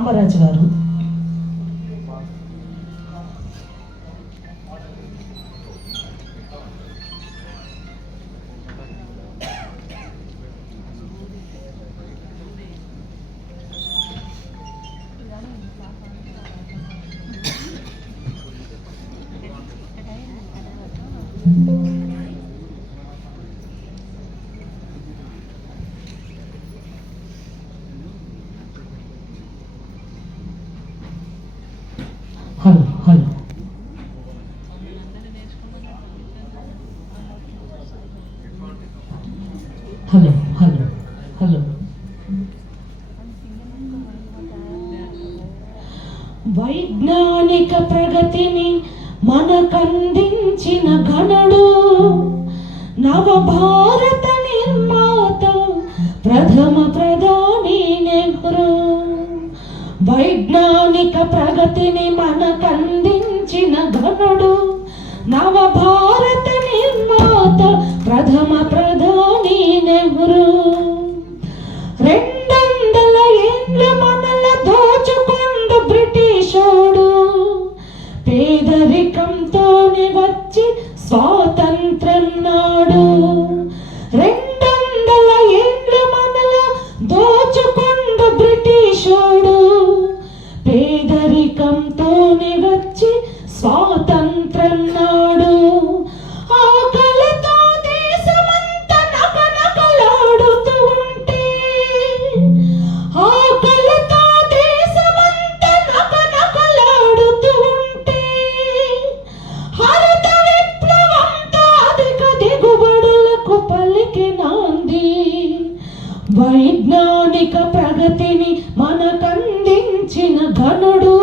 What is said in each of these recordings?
సాంబరాజు గారు hello hello. Hello hello hello. వైజ్ఞానిక ప్రగతిని మనకందించిన ఘనుడు నవభారత నిర్మాత ప్రథమ ప్రధాన వైజ్ఞానిక ప్రగతిని మనకందించిన ఘనుడు నవభారత నిర్మాత ప్రథమ ప్రధాని నెహ్రూ. రెండొందల ఏండ్ల మనల దోచుకొండు బ్రిటిషోడు. పేదరికంతోనే వచ్చి స్వాతంత్రం నాడు. వైజ్ఞానిక ప్రగతిని మనకందించిన ఘనుడు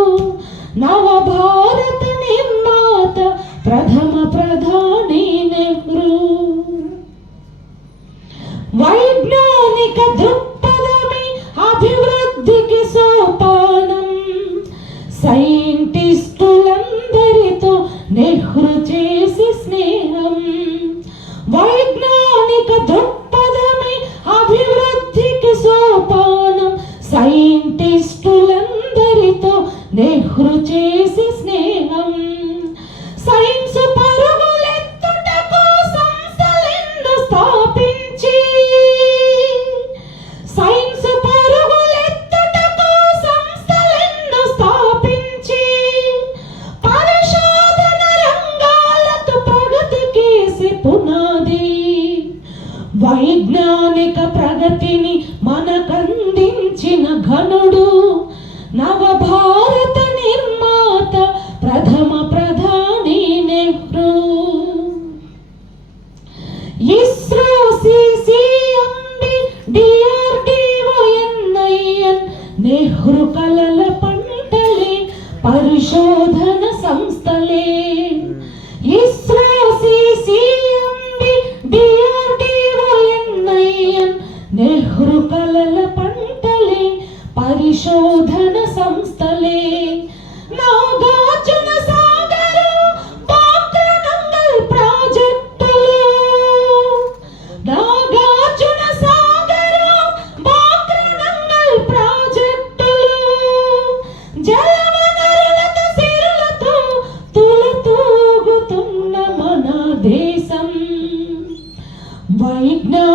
నవభారత నిర్మాత ప్రథమ ప్రధాని నెహ్రూ. వైజ్ఞానిక దృక్పథమే అభివృద్ధికి సోపానం. సైంటిస్టులందరితో నెహ్రూ చేసి స్నేహం. సైన్స్ పరుగులెత్తుటకు సంస్థలెన్ను స్థాపించి. సైన్స్ పరుగులెత్తుటకు సంస్థలెన్ను స్థాపించి. పరిశోధన రంగాలతో ప్రగతికేసి పునాది. వైజ్ఞానిక ప్రగతిని మనకందించిన పరిశోధన సంస్థలే. ISRO CCMB DRDO NIN Nehru కలల పంటలే. పరిశోధన సంస్థలే.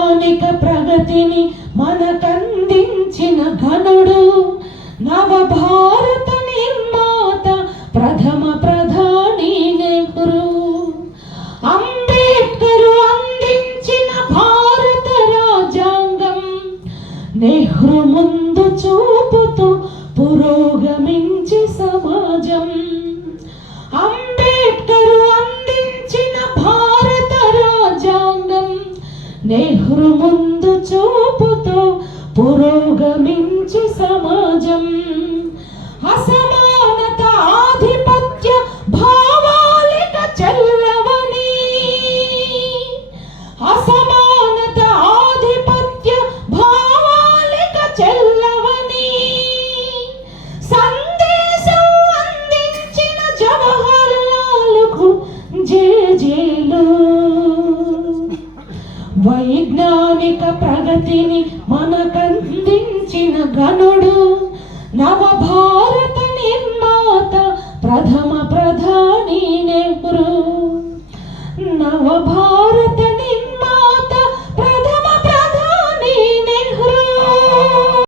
వైజ్ఞానిక ప్రగతిని మనకందించిన ఘనుడు నవభారత నిర్మాత ప్రథమ ప్రధాని నెహ్రూ. అంబేద్కరు అందించిన భారత రాజ్యాంగం నెహ్రూ ముందు చూపుతూ పురోగమించి నెహ్రూ ముందు చూపుతో పురోగమించు సమాజం. అసమా వైజ్ఞానిక ప్రగతిని మనకందించిన గనుడు నవభారత నిర్మాత ప్రథమ ప్రధాని నెహ్రూ. నవభారత